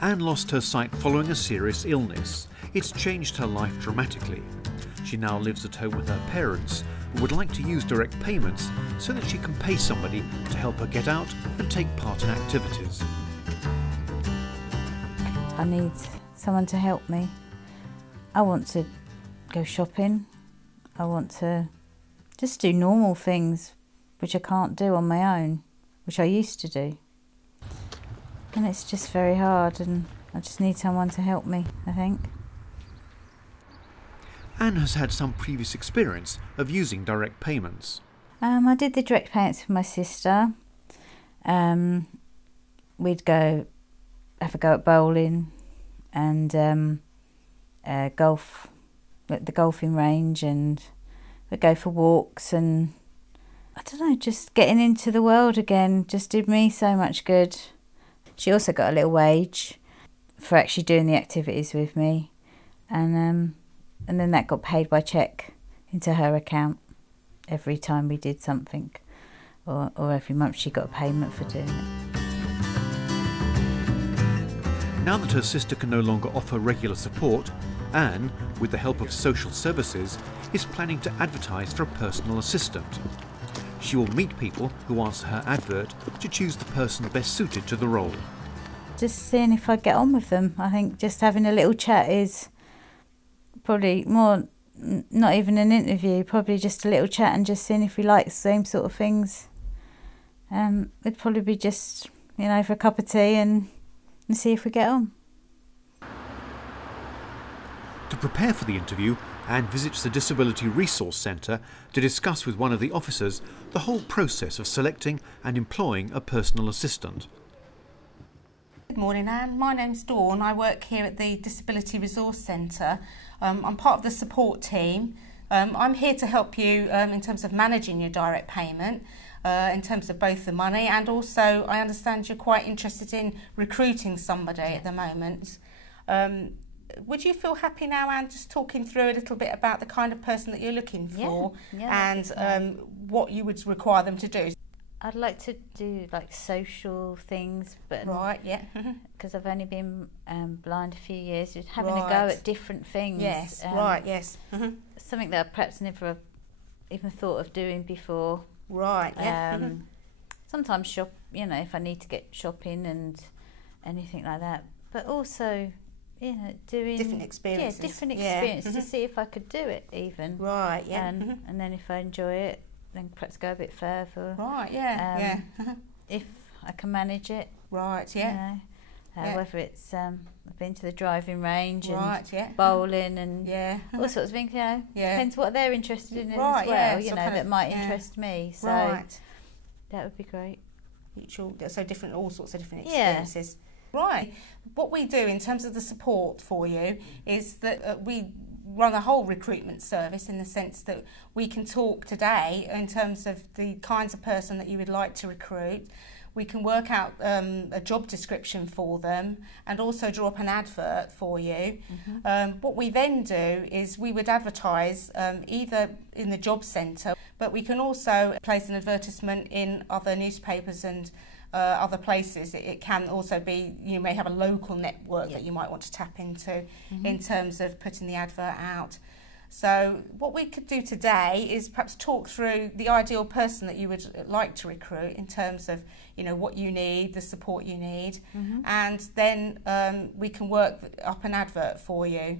Anne lost her sight following a serious illness. It's changed her life dramatically. She now lives at home with her parents, but would like to use direct payments so that she can pay somebody to help her get out and take part in activities. I need someone to help me. I want to go shopping. I want to just do normal things which I can't do on my own, which I used to do. And it's just very hard, and I just need someone to help me, I think. Anne has had some previous experience of using direct payments. I did the direct payments with my sister. We'd go have a go at bowling and golf at the golfing range, and we'd go for walks, and I don't know, just getting into the world again just did me so much good. She also got a little wage for actually doing the activities with me, and then that got paid by cheque into her account every time we did something, or every month she got a payment for doing it. Now that her sister can no longer offer regular support, Anne, with the help of social services, is planning to advertise for a personal assistant. She will meet people who answer her advert to choose the person best suited to the role. Just seeing if I get on with them. I think just having a little chat is probably more, not even an interview, probably just a little chat and just seeing if we like the same sort of things. It'd probably be just, for a cup of tea and see if we get on. To prepare for the interview, Anne visits the Disability Resource Centre to discuss with one of the officers the whole process of selecting and employing a personal assistant. Good morning, Anne. My name's Dawn. I work here at the Disability Resource Centre. I'm part of the support team. I'm here to help you in terms of managing your direct payment, in terms of both the money, and also I understand you're quite interested in recruiting somebody at the moment. Would you feel happy now, Anne, just talking through a little bit about the kind of person that you're looking for and what you would require them to do? I'd like to do like social things, but because I've only been blind a few years, just having a go at different things. Yes, something that I perhaps never even thought of doing before. Right, Sometimes shop, if I need to get shopping and anything like that, but also, doing different experiences. Yeah, different experiences to see if I could do it even. Right, and then if I enjoy it, then perhaps go a bit further. Right, if I can manage it. Right, whether it's I've been to the driving range and bowling and all sorts of things. Depends what they're interested in as well. That might interest me. So that would be great. All sorts of different experiences. Right. What we do in terms of the support for you is that we run a whole recruitment service, in the sense that we can talk today in terms of the kinds of person that you would like to recruit. We can work out a job description for them and also draw up an advert for you. What we then do is we would advertise either in the job centre, but we can also place an advertisement in other newspapers and other places. It can also be, you may have a local network that you might want to tap into in terms of putting the advert out. So what we could do today is perhaps talk through the ideal person that you would like to recruit in terms of, what you need, the support you need, and then we can work up an advert for you.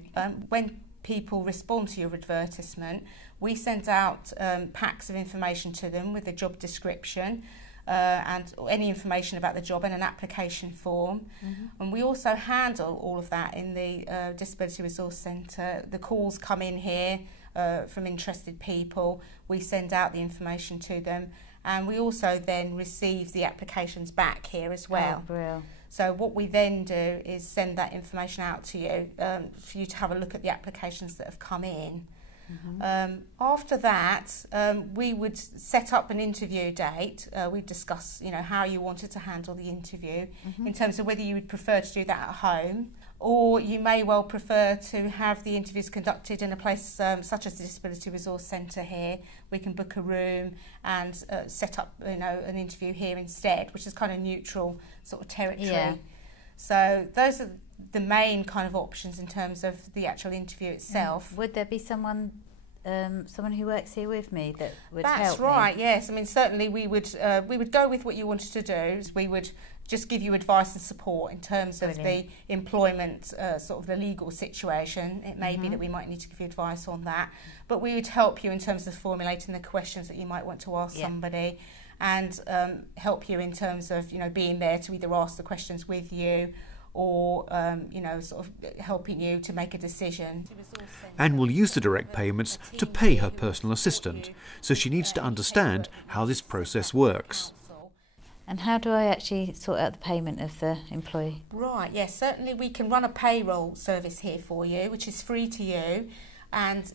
When people respond to your advertisement, we send out packs of information to them with a job description, and any information about the job and an application form. And we also handle all of that in the Disability Resource Centre. The calls come in here from interested people. We send out the information to them, and we also then receive the applications back here as well. Oh, brilliant. So what we then do is send that information out to you for you to have a look at the applications that have come in. After that, we would set up an interview date. We'd discuss, how you wanted to handle the interview in terms of whether you would prefer to do that at home, or you may well prefer to have the interviews conducted in a place such as the Disability Resource Centre here. We can book a room and set up, an interview here instead, which is kind of neutral sort of territory. So those are the main kind of options in terms of the actual interview itself. Would there be someone who works here with me that would help me? That's right, yes. I mean, certainly we would go with what you wanted to do. We would just give you advice and support in terms of the employment, sort of the legal situation. It may be that we might need to give you advice on that, but we would help you in terms of formulating the questions that you might want to ask somebody, and help you in terms of, you know, being there to either ask the questions with you or, you know, sort of helping you to make a decision. Anne will use the direct payments to pay her personal assistant, so she needs to understand how this process works. And how do I actually sort out the payment of the employee? Right, yes, certainly we can run a payroll service here for you, which is free to you, and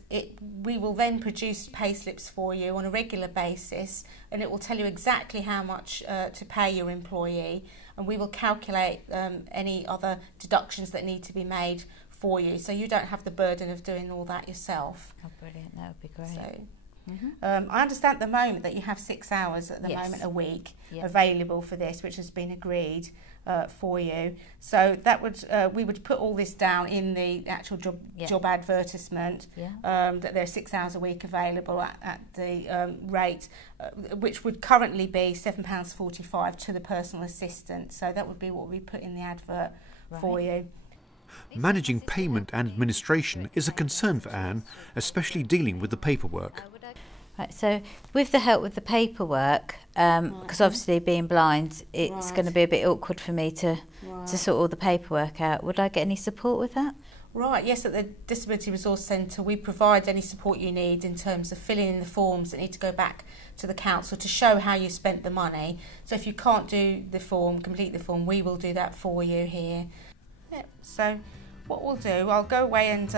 we will then produce pay slips for you on a regular basis, and it will tell you exactly how much to pay your employee, and we will calculate any other deductions that need to be made for you, so you don't have the burden of doing all that yourself. Oh, brilliant, that would be great. So, I understand at the moment that you have 6 hours at the moment a week available for this, which has been agreed for you. So that would we would put all this down in the actual job advertisement, that there are 6 hours a week available at the rate, which would currently be £7.45 to the personal assistant. So that would be what we put in the advert for you. Managing payment and administration is a concern for Anne, especially dealing with the paperwork. Right, so with the help with the paperwork, because obviously being blind, it's going to be a bit awkward for me to sort all the paperwork out. Would I get any support with that? Right, yes, at the Disability Resource Centre we provide any support you need in terms of filling in the forms that need to go back to the council to show how you spent the money. So if you can't do the form, complete the form, we will do that for you here. Yep. So what we'll do, I'll go away and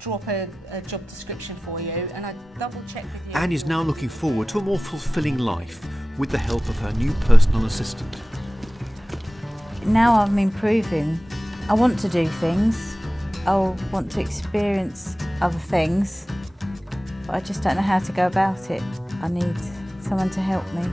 draw up a job description for you, and I double check with you. Anne is now looking forward to a more fulfilling life with the help of her new personal assistant. Now I'm improving. I want to do things. I want to experience other things, but I just don't know how to go about it. I need someone to help me.